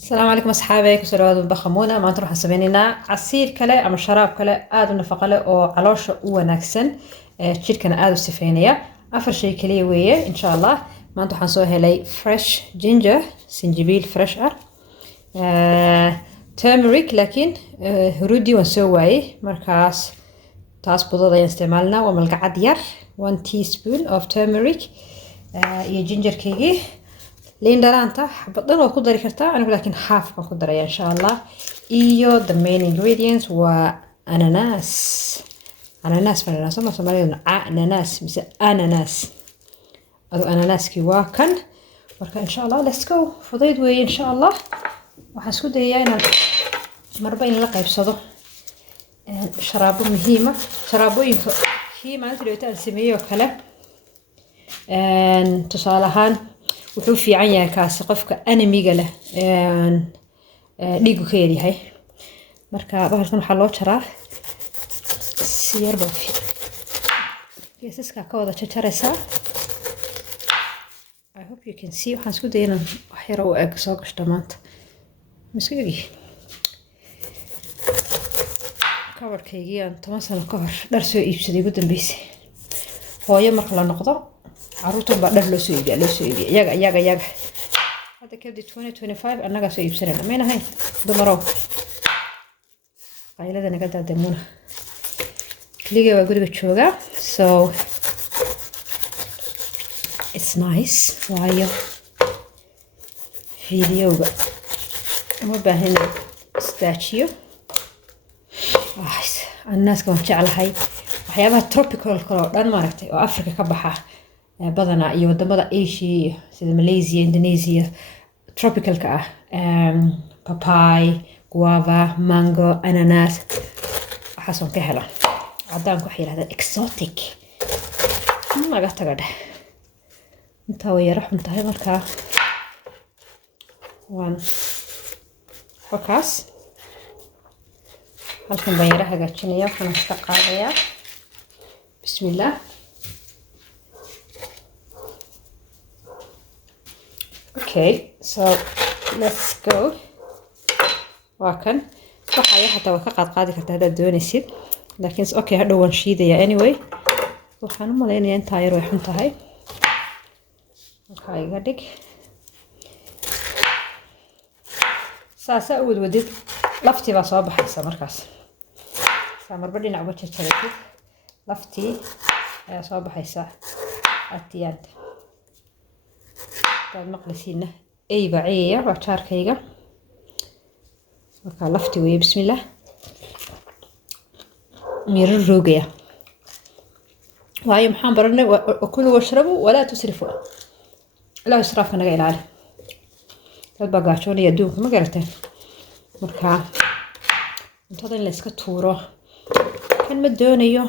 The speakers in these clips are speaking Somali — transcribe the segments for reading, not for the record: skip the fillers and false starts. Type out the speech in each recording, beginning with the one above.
السلام عليكم أصحابي كسرات بخمونة ما نروح سميننا عصير كلا أما شراب كلا آدو نفقة له أو علوش ونكسن شركنا آدو سفينية أفر شيء كلي ويا إن شاء الله ما نروح نسويها لي فريش جينجر سنجبيل فريش تيرمريك لكن هرودي ونسوي مركز taas budada ayaan isticmaalnaa waa malgacad yar 1 teaspoon of turmeric iyo gingerkeygii liin dhanaanta xabad dhan waa ku dari kartaa anigu laakiin half baan ku daraya insha allah iyo the main ingredients waa ananas baan soo Soomaaliyeed ananas mise ananas adu ananaskii waa kan marka insha allah let's go fudayd weeye insha allah waxaan isku dayayaa inaan marba in la qaybsado شرابو مهمة شرابو ينفع هي ما أنت لو تأسميه وكله تصالحان وحوفي عنيا كاس قفك أنا ميجله ديجو خيري هاي مركا بعرفون حلوات شراب سير بوفي في أساس كاكاو تشرسا I hope you can see وحنسكو دينا وحيرا وأك ساق اشتمانت مسكيجي kabarkaygii aan 10 sano ka hor dhar soo iibsaday ugu dambeysay hooyo marka la noqdo caruurta baa dhar loo soo iibiya iyaga hadda kadib 2025 annaga soo iibsanayna ma inahay dumaro qaylada naga daadamuna kaliya waa guriga jooga so it's nice waayo videoga ma baahina staajiyo الناس كمان جعلها waxyaabaha tropical kale oo dhan maaragtay oo Afrika ka baxa badana iyo wadamada Asia sida Malaysia Indonesia tropical ka ah papaya guava mango ananas waxaasoo ka hela cadaan ku xiraada exotic ma ga tagad inta way raxun tahay marka waan focus halkan baan yara hagaajinaya waxaan iska qaadayaa bismillah okay so let's go waa kan waxa xataa waa ka qaadi kartaa hadaad doonaysid laakiin okay hadhow waan shiidaya anyway waxaan u maleynayaa in taayir way xun tahay waxaa iga dhig saasa u wadid laftii baa soo baxaysa markaas marba dhinac uga jarjaraysid laftii ayaa soo baxaysa atiyad dad maqlisiina ay baciya waa jaarkayga marka laftii way bismillah mir roogaya waayo maxaan baranay kulu washrabu wala tusrifu la israafka naga ilaali dad bagaashoonaya adduunka ma garateen marka intada in la iska tuuro kan ma doonayo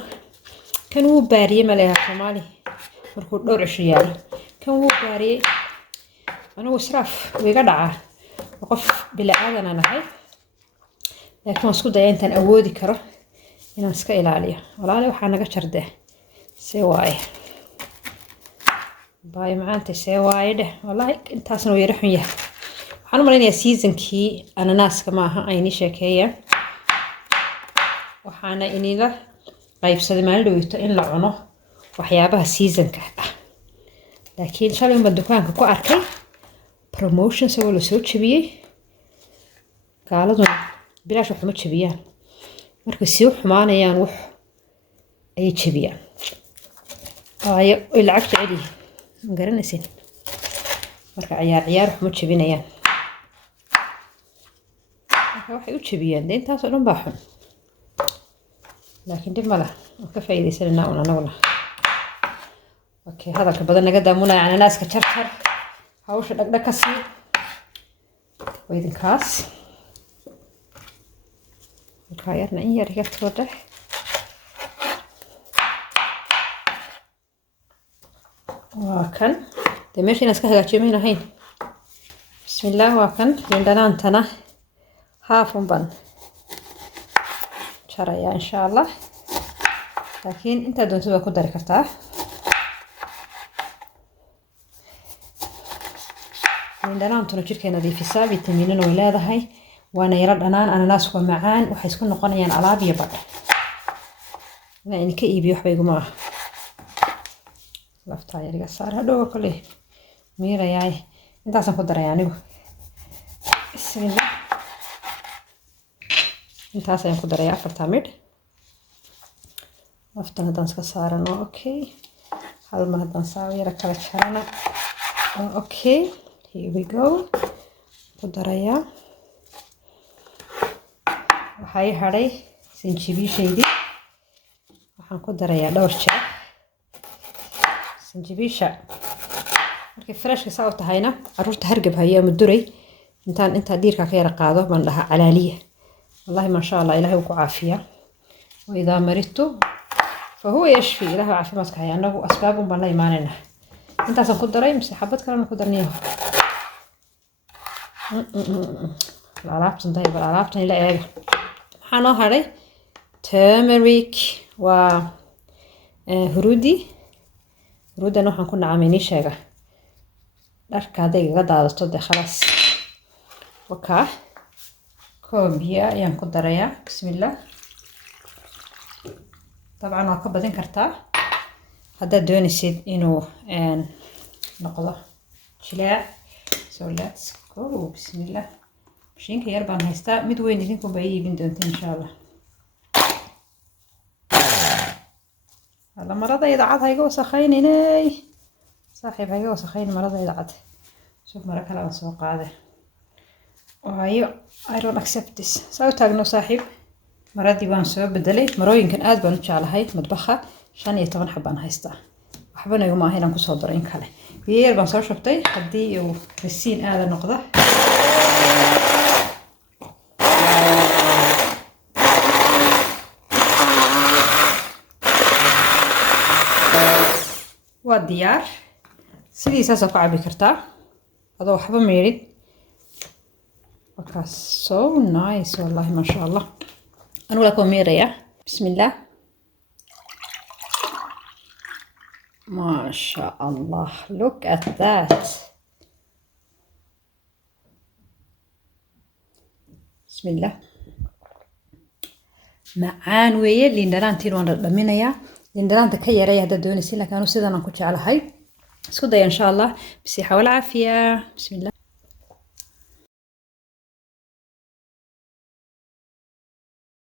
kan wuu baariyay malaha Soomaali markuu dhowr cisho yaalo kan wuu baariyay anigu israaf wiga dhacaa qof bila aadan aan ahay laakiin waan isku dayaa intaan awoodi karo inaan iska ilaaliyo walaal waxa naga jarde see waay baay maanta see waay wallahi intaasna way raxun yahay waxaan u maleynayaa seasonkii ananaaska ma aha ayni sheekeeya waxaana inila qaybsaday maalin dhaweyto in la cuno waxyaabaha seasonka ah laakiin shalay ma dukaanka ku arkay promotion soo la soo jabiyay gaaladuna bilaash wax ma jabiyaan marka si u xumaanayaan wax ay jabiyaan ay lacag jeceli garanaysin marka ciyaar wax ma jabinayaan waxay u jabiyaan intaas oo dhan baa xun laakiin dib mala ka faa'iideysanana anaguna okay hadalka badan naga daamunaya ananaaska jarjar hawsha dhagdhag ka sii weydinkaas marka yarna in yar iga tooda waa kan demeesha inaan iska hagaajiyo ma ahayn bismillah waa kan lindhanaantana half ban jaraya insha Allah laakiin inta doonto waa ku dari kartaa liindhanaantuna jirkay nadiifisaa fitamiinana way leedahay waana yara dhanaan ananaas waa macaan waxay isku noqonayaan alaab iyo badh inaan ka iibiyo waxba iguma ah laftaa yar iga saar hadhow kale miirayaay intaasaan ku daray anigu bismillah intaas ayaan ku daray 4 midh laftan haddaan iska saarano okay hal mar haddaan saawo yara kala jarana okay here we go ku daraya waxay hadhay sinjibiishaydii waxaan ku darayaa dhowr jeer sinjibiisha markay freshka saa u tahayna caruurta hargab haya ama duray inta dhiirka ka yara qaado baan dhahaa calaaliya wallahi ma sha Allah ilaahay ku caafiya wa idha maritu fa huwa yashfi ilaahay caafimaadka haya anagu asbaabun baan la iimaanayna intaasaan ku daray mise xabad kale ku darniyo alaabtan ila eega waxaan oo hadhay turmeric waa huruudan waxaan ku nacamay nii sheega dharka hadday iga daadato dee khalaas wakaa koob biyo ayaan ku darayaa bismillah dabcan waa ka badin kartaa haddaad doonaysid inuu noqdo jilaac so let's go bismillah mashiinka yar baan haystaa mid weyn idinku bay iibin doonta insha Allah marada idaacad hayga wasakhaynay saaxiib hayga wasakhayn marada idaacad soo mara kala aan soo qaaday waayo I don't accept this soo taagno saaxiib maradii waan soo bedelay marooyinkan aad baan u jeclahay madbaxa 15 xabaan haystaa waxbana igu ma ahayn aan ku soo daro in kale biyo yar baan soo shubtay hadii uu rasiin aad noqdo waa diyaar sidiisaas ku cabi kartaa adoo waxba meerid wakaas so nice wallahi ma sha Allah anu la komeeraya bismillah ma sha Allah look at that bismillah macaan weeye liindhanaantiin waan dhaminayaa liindhanaanta ka yaray hadda doonaysid laakiin anu sidan aan ku jeclahay isku day insha Allah bisi xawal caafiya bismillah